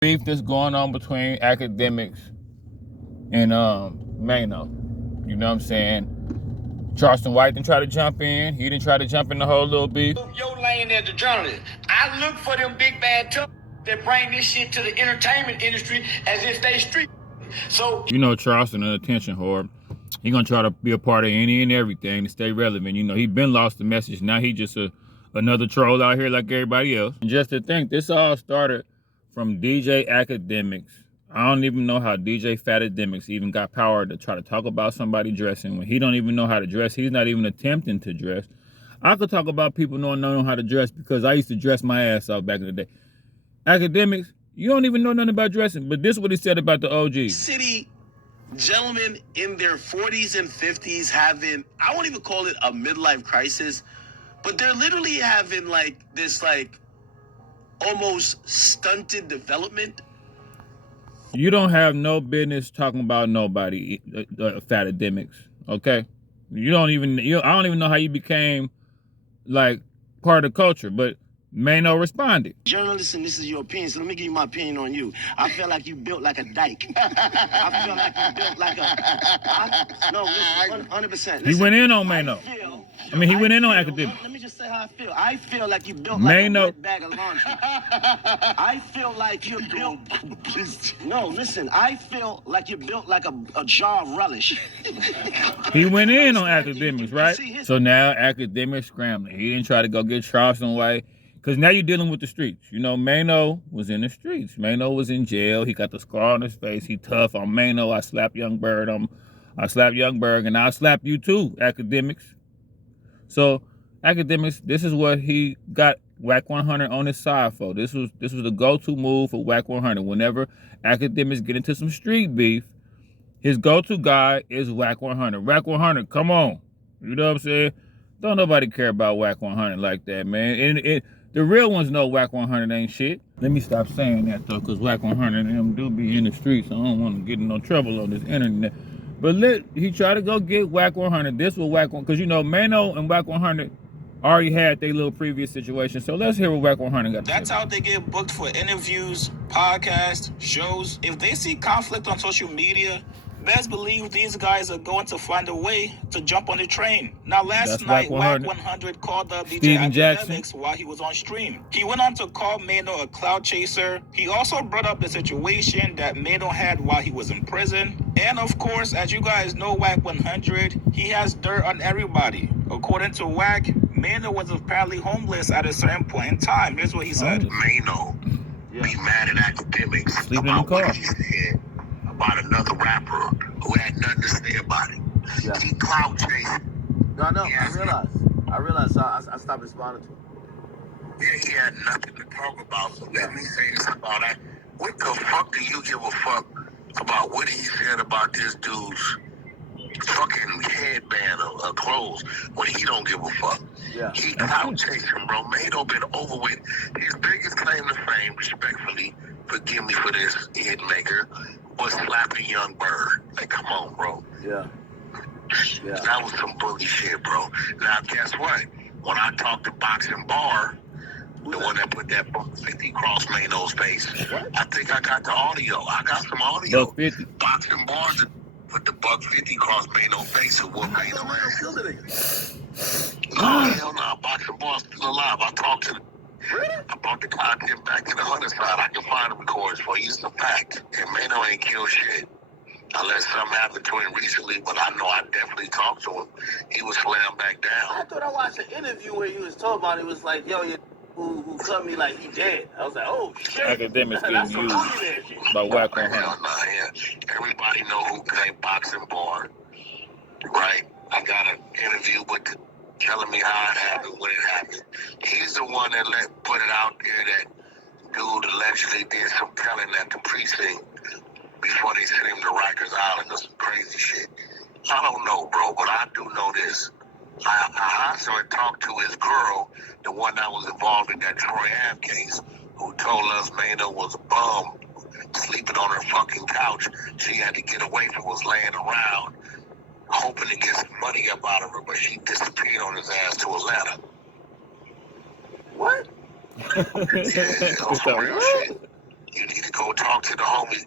beef that's going on between Akademiks and Maino. You know what I'm saying? Charleston White didn't try to jump in. He didn't try to jump in the whole little beef. Your lane as a journalist. I look for them big bad tough that bring this shit to the entertainment industry as if they street. So you know Charleston an attention whore. He gonna try to be a part of any and everything to stay relevant. You know, he been lost the message. Now he just another troll out here like everybody else. And just to think, this all started from DJ Akademiks. I don't even know how DJ Fatademics even got power to try to talk about somebody dressing when he don't even know how to dress. He's not even attempting to dress. I could talk about people not knowing how to dress because I used to dress my ass off back in the day. Akademiks, you don't even know nothing about dressing, but this is what he said about the OG. City gentlemen in their 40s and 50s having, I won't even call it a midlife crisis, but they're literally having like this like almost stunted development. You don't have no business talking about nobody, Fatademics, okay? I don't even know how you became like part of the culture, but Maino responded. Journalists, and this is your opinion, so let me give you my opinion on you. I feel like you built like a dyke. I feel like you built like a... No, listen, 100%. Listen, he went in on Maino. He went in on Akademiks. Let me just say how I feel. I feel like you built like a wet bag of laundry. I feel like you built... No, listen, I feel like you built like a jar of relish. He went in on Akademiks, right? So now Akademiks scrambling. He didn't try to go get Charleston White. Because now you're dealing with the streets. You know, Maino was in the streets. Maino was in jail. He got the scar on his face. He tough. On Maino, I slapped Young Bird. I slapped Young Bird, and I'll slap you too, Akademiks. So, Akademiks, this is what he got Wack 100 on his side for. This was the go-to move for Wack 100. Whenever Akademiks get into some street beef, his go-to guy is Wack 100. Wack 100, come on. You know what I'm saying? Don't nobody care about Wack 100 like that, man. And the real ones know Wack 100 ain't shit. Let me stop saying that, though, because Wack 100 and them do be in the streets. So I don't want to get in no trouble on this internet. But he tried to go get Wack 100. This was Wack 100. Because, you know, Maino and Wack 100 already had their little previous situation. So let's hear what Wack 100 got to say. That's how they get booked for interviews, podcasts, shows. If they see conflict on social media, best believe these guys are going to find a way to jump on the train. Now, last night, Wack 100 called up DJ Akademiks while he was on stream. He went on to call Maino a cloud chaser. He also brought up the situation that Maino had while he was in prison. And of course, as you guys know, Wack 100, he has dirt on everybody. According to Wack, Maino was apparently homeless at a certain point in time. Here's what he said. Maino be mad at Akademiks Sleeping in the car. What he said about another rapper who had nothing to say about it. Yeah. He cloud chasing. No, I realized. I stopped responding to him. Yeah, he had nothing to talk about. So let me say this about that. What the fuck do you give a fuck about what he said about this dude's fucking headband or clothes when he don't give a fuck? Yeah. He cloud chasing, bro. Maino been over with. His biggest claim to fame, respectfully, forgive me for this, hit maker, was slapping Young Bird. Like, come on, bro. Yeah. That was some bully shit, bro. Now, guess what? When I talked to Boxing Bar, the one that put that $150 across Maino's face, I think I got the audio. I got some audio. Boxing Bar put the $150 across Maino's face and what Maino ass. No, hell no. Boxing Bar's still alive. I talked to the... I brought the content back to the Hunter side. I can find the recordings for you. It's a fact. And Maino ain't kill shit. Unless something happened to him recently, but I know I definitely talked to him. He was slammed back down. I thought I watched an interview where he was talking about it. It was like, yo, who cut me like he dead. I was like, oh, shit. Akademiks getting used by Wack 100. Yeah. Everybody know who played Boxing Bar, right? I got an interview with the telling me how it happened, when it happened. He's the one that put it out there that dude allegedly did some telling at the precinct before they sent him to Rikers Island or some crazy shit. I don't know, bro, but I do know this. I also had talked to his girl, the one that was involved in that Troy Ave case, who told us Maino was a bum, sleeping on her fucking couch. She had to get away from was laying around, hoping to get some money up out of her, but she disappeared on his ass to Atlanta. What? Yeah, some real shit. You need to go talk to the homie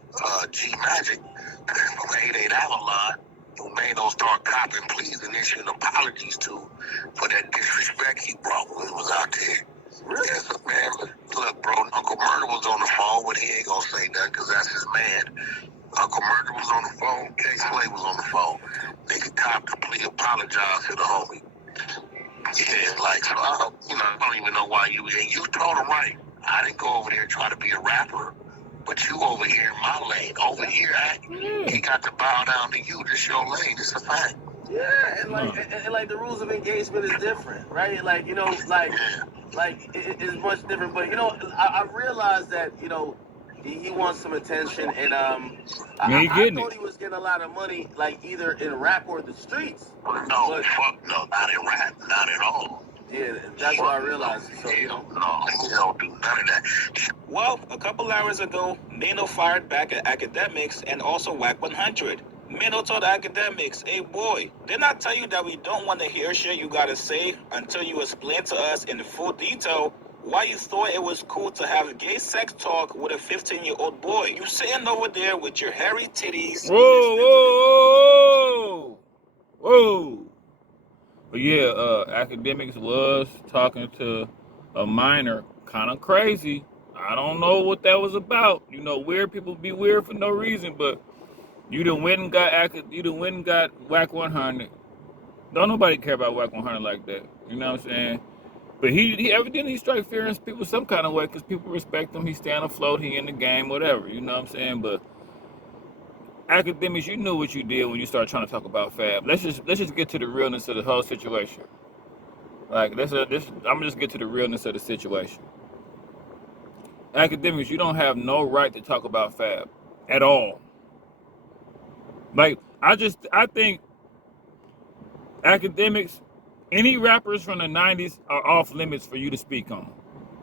G Magic from 88 Avalon, who Maino start copping pleas and issuing apologies to for that disrespect he brought when he was out there. Really? Yes, man. Look, bro, Uncle Murder was on the phone, but he ain't gonna say nothing because that's his man. Uncle Murder was on the phone. K Slay was on the phone. Nigga copped a plea, apologized to the homie. Yeah, like, so I don't even know why you, and you told him right. I didn't go over there trying to be a rapper, but you over here in my lane, over here, he got to bow down to you. This your lane. It's a fact. Yeah, and like the rules of engagement is different, right? Like, you know, it's much different. But, you know, I realized that, you know, he wants some attention, and I thought he was getting a lot of money, like either in rap or the streets. No, fuck no, not in rap, not at all. Yeah, that's what I realized. So, you know, no, he don't do none of that. Well, a couple hours ago, Maino fired back at Akademiks and also Wack 100. Maino told Akademiks, hey boy, didn't I tell you that we don't want to hear shit you gotta say until you explain to us in full detail why you thought it was cool to have gay sex talk with a 15-year-old boy? You sitting over there with your hairy titties. Whoa. But yeah, Akademiks was talking to a minor, kind of crazy. I don't know what that was about. You know, weird people be weird for no reason, but you done went and got Wack 100. Don't nobody care about Wack 100 like that. You know what I'm saying? But he evidently strike fear in people some kind of way because people respect him. He stand afloat. He in the game, whatever. You know what I'm saying? But Akademiks, you knew what you did when you started trying to talk about Fab. Let's just get to the realness of the whole situation. Like I'm gonna just get to the realness of the situation. Akademiks, you don't have no right to talk about Fab at all. Like I think Akademiks, any rappers from the 90s are off limits for you to speak on.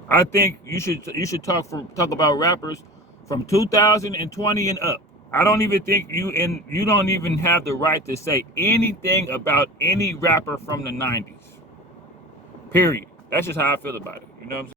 I think you should talk about rappers from 2020 and up. I don't even think you don't even have the right to say anything about any rapper from the 90s. Period. That's just how I feel about it. You know what I'm saying?